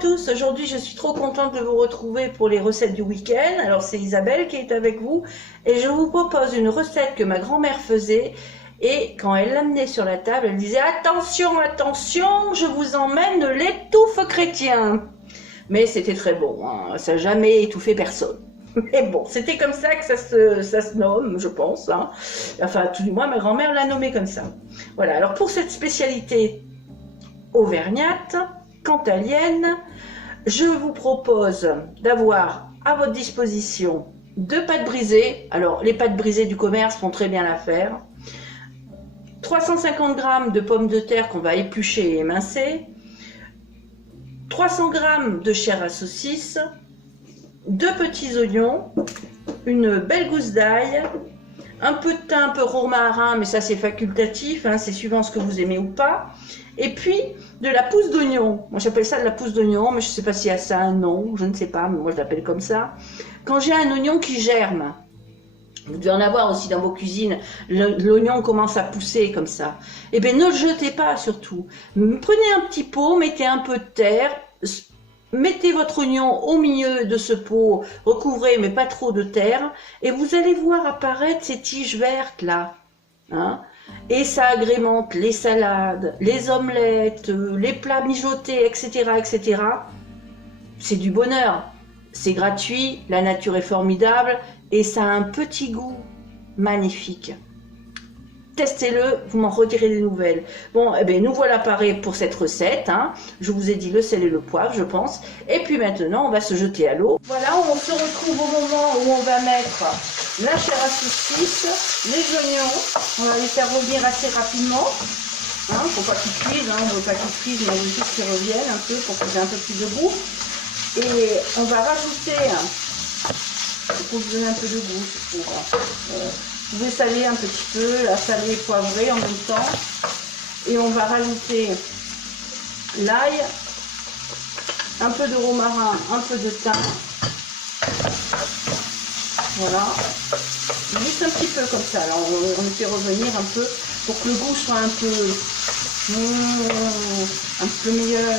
tous, aujourd'hui je suis trop contente de vous retrouver pour les recettes du week-end. Alors c'est Isabelle qui est avec vous et je vous propose une recette que ma grand-mère faisait et quand elle l'amenait sur la table, elle disait attention, attention, je vous emmène l'étouffe chrétien. Mais c'était très bon, hein. Ça n'a jamais étouffé personne. Mais bon, c'était comme ça que ça se nomme, je pense, hein. Enfin, tout du moins, ma grand-mère l'a nommé comme ça. Voilà, alors pour cette spécialité auvergnate, cantalienne, je vous propose d'avoir à votre disposition 2 pâtes brisées. Alors, les pâtes brisées du commerce font très bien l'affaire. 350 g de pommes de terre qu'on va éplucher et émincer. 300 g de chair à saucisse. 2 petits oignons. Une belle gousse d'ail. Un peu de thym, un peu romarin, mais ça c'est facultatif, hein, c'est suivant ce que vous aimez ou pas. Et puis de la pousse d'oignon. Moi j'appelle ça de la pousse d'oignon, mais je ne sais pas si ça a un nom, je ne sais pas, mais moi je l'appelle comme ça. Quand j'ai un oignon qui germe, vous devez en avoir aussi dans vos cuisines, l'oignon commence à pousser comme ça. Eh bien ne le jetez pas surtout. Prenez un petit pot, mettez un peu de terre. Mettez votre oignon au milieu de ce pot, recouvrez mais pas trop de terre, et vous allez voir apparaître ces tiges vertes là. Hein, et ça agrémente les salades, les omelettes, les plats mijotés, etc. etc. C'est du bonheur, c'est gratuit, la nature est formidable, et ça a un petit goût magnifique. Testez-le, vous m'en redirez des nouvelles. Bon, eh bien, nous voilà parés pour cette recette. Hein. Je vous ai dit le sel et le poivre, je pense. Et puis maintenant, on va se jeter à l'eau. Voilà, on se retrouve au moment où on va mettre la chair à saucisse, les oignons. On va les faire revenir assez rapidement. Hein, faut pas qu'ils cuisent, hein. On ne veut pas qu'ils cuisent, mais on veut juste qu'ils reviennent un peu pour qu'ils aient un peu plus de goût. Et on va rajouter, pour vous donner un peu de goût, vous pouvez saler un petit peu, la saler et poivrer en même temps. Et on va rajouter l'ail, un peu de romarin, un peu de thym. Voilà. Juste un petit peu comme ça. Alors on le fait revenir un peu pour que le goût soit un peu meilleur.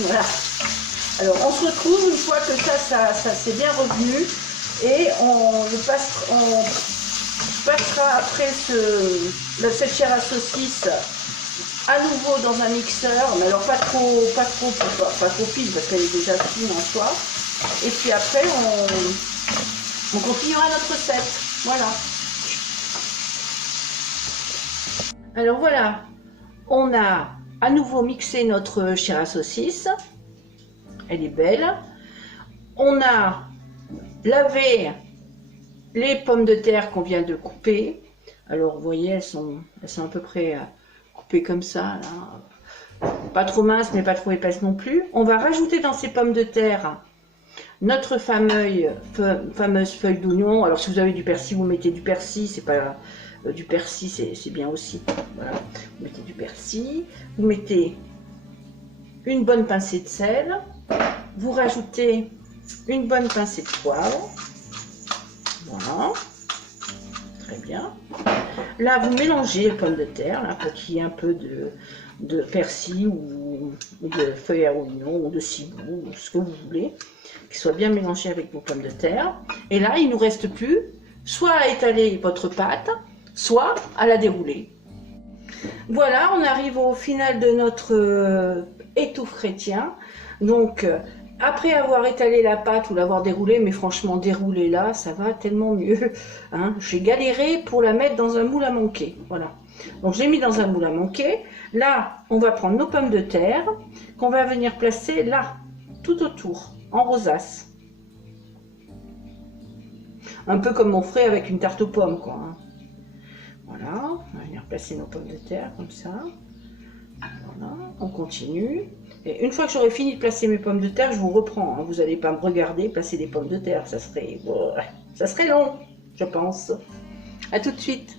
Voilà. Alors on se retrouve une fois que ça s'est bien revenu et on passera après cette chair à saucisse à nouveau dans un mixeur, mais alors pas trop fine parce qu'elle est déjà fine en soi. Et puis après on continuera notre recette. Voilà. Alors voilà, on a à nouveau mixé notre chair à saucisse. Elle est belle. On a lavé les pommes de terre qu'on vient de couper. Alors vous voyez, elles sont à peu près coupées comme ça, là. Pas trop minces mais pas trop épaisses non plus. On va rajouter dans ces pommes de terre notre fameuse feuille d'oignon. Alors si vous avez du persil, vous mettez du persil, c'est pas du persil, c'est bien aussi. Voilà. Vous mettez du persil, vous mettez une bonne pincée de sel, vous rajoutez une bonne pincée de poivre. Voilà, très bien. Là, vous mélangez les pommes de terre là, pour qu'il y ait un peu de persil ou de feuilles à oignon ou de ciboulot, ou ce que vous voulez, qui soit bien mélangé avec vos pommes de terre. Et là, il ne nous reste plus soit à étaler votre pâte, soit à la dérouler. Voilà, on arrive au final de notre étouffe chrétien. Donc, après avoir étalé la pâte ou l'avoir déroulée, mais franchement déroulée là, ça va tellement mieux. Hein. J'ai galéré pour la mettre dans un moule à manquer. Voilà. Donc j'ai mis dans un moule à manquer. Là, on va prendre nos pommes de terre qu'on va venir placer là, tout autour, en rosace. Un peu comme on ferait avec une tarte aux pommes, quoi. Hein. Voilà, on va venir placer nos pommes de terre comme ça. Voilà, on continue. Et une fois que j'aurai fini de placer mes pommes de terre, je vous reprends. Hein. Vous n'allez pas me regarder placer des pommes de terre. Ça serait long, je pense. À tout de suite.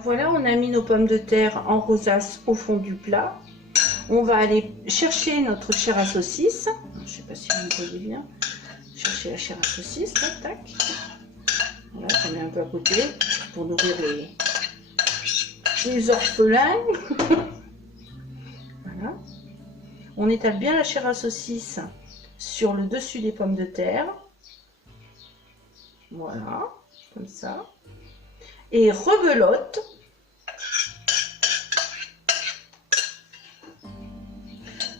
Voilà, on a mis nos pommes de terre en rosace au fond du plat. On va aller chercher notre chair à saucisse. Je ne sais pas si vous voyez bien. Chercher la chair à saucisse. Tac, tac. Voilà, on met un peu à côté pour nourrir les orphelins. Voilà. On étale bien la chair à saucisse sur le dessus des pommes de terre. Voilà, comme ça. Et rebelote.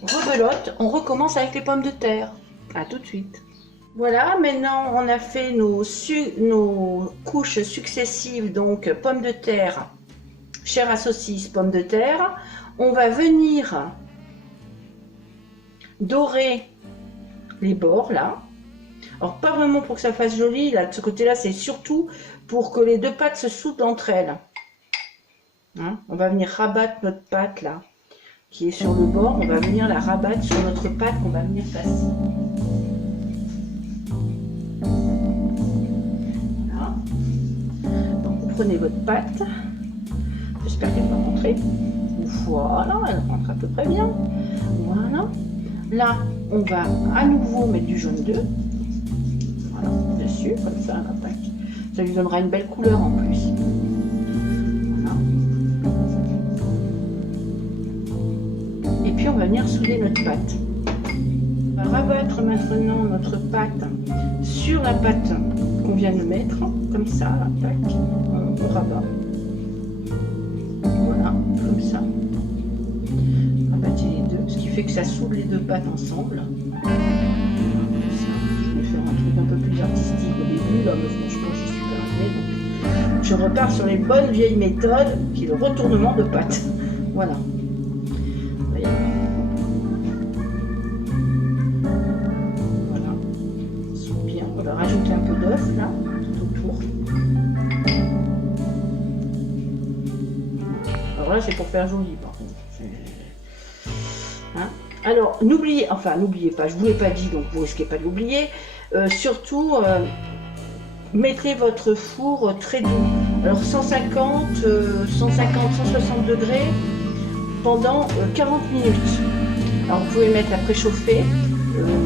Rebelote, on recommence avec les pommes de terre. À tout de suite. Voilà, maintenant on a fait nos couches successives, donc pommes de terre, chair à saucisse, pommes de terre. On va venir dorer les bords là. Alors pas vraiment pour que ça fasse joli, là de ce côté là, c'est surtout pour que les deux pâtes se soudent entre elles. Hein, on va venir rabattre notre pâte là, qui est sur le bord, on va venir la rabattre sur notre pâte qu'on va venir passer. Voilà. Donc vous prenez votre pâte, j'espère qu'elle va rentrer. Voilà, elle rentre à peu près bien. Voilà. Là, on va à nouveau mettre du jaune d'œuf. Voilà, dessus, comme ça, là, tac. Ça lui donnera une belle couleur en plus. Voilà. Et puis, on va venir souder notre pâte. On va rabattre maintenant notre pâte sur la pâte qu'on vient de mettre, comme ça, là, tac. On rabat. Voilà, comme ça. Rabattez les deux, ce qui fait que ça soude les deux pâtes ensemble. Je vais faire un truc un peu plus artistique au début, là, mais franchement, je suis pas armée, donc je repars sur les bonnes vieilles méthodes, qui est le retournement de pâte. Voilà. Voyez. Voilà. Soude bien. On va rajouter un peu d'œuf là, tout autour. Alors là, c'est pour faire joli, par contre. Hein? Alors, n'oubliez pas, je ne vous l'ai pas dit, donc vous risquez pas de l'oublier. Surtout, mettez votre four très doux. Alors 150, 160 degrés pendant 40 minutes. Alors vous pouvez mettre à préchauffer.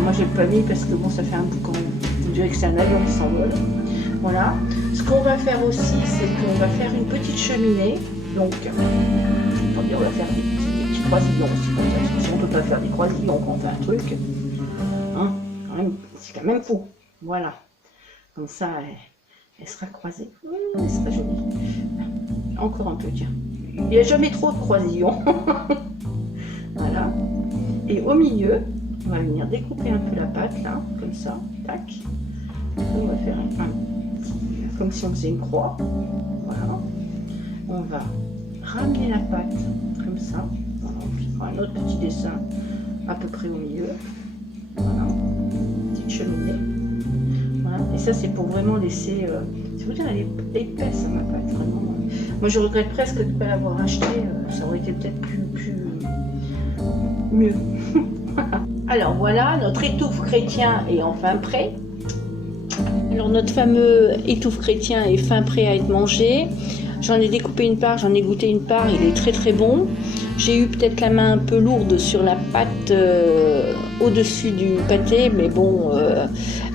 Moi j'ai pas mis parce que bon, ça fait un boucan. Vous direz que c'est un avion qui s'envole. Voilà. Ce qu'on va faire aussi, c'est qu'on va faire une petite cheminée. Donc, on va faire des petits croisillons aussi, comme ça. Si on ne peut pas faire des croisillons quand on fait un truc, hein, c'est quand même fou. Voilà. Comme ça, elle sera croisée. Elle sera jolie. Encore un peu, tiens. Il n'y a jamais trop de croisillons. Voilà. Et au milieu, on va venir découper un peu la pâte, là, comme ça. Tac. On va faire comme si on faisait une croix. Voilà. On va ramener la pâte comme ça. Voilà, on fera un autre petit dessin à peu près au milieu. Voilà, petite cheminée. Voilà. Et ça, c'est pour vraiment laisser. Si vous dire, elle est épaisse, ma pâte, vraiment. Moi, je regrette presque de ne pas l'avoir acheté. Ça aurait été peut-être mieux. Alors voilà, notre étouffe chrétien est enfin prêt. Alors notre fameux étouffe chrétien est fin prêt à être mangé. J'en ai découpé une part, j'en ai goûté une part, il est très très bon. J'ai eu peut-être la main un peu lourde sur la pâte au-dessus du pâté, mais bon,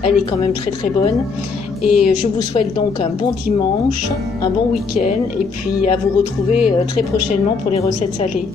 elle est quand même très très bonne. Et je vous souhaite donc un bon dimanche, un bon week-end, et puis à vous retrouver très prochainement pour les recettes salées.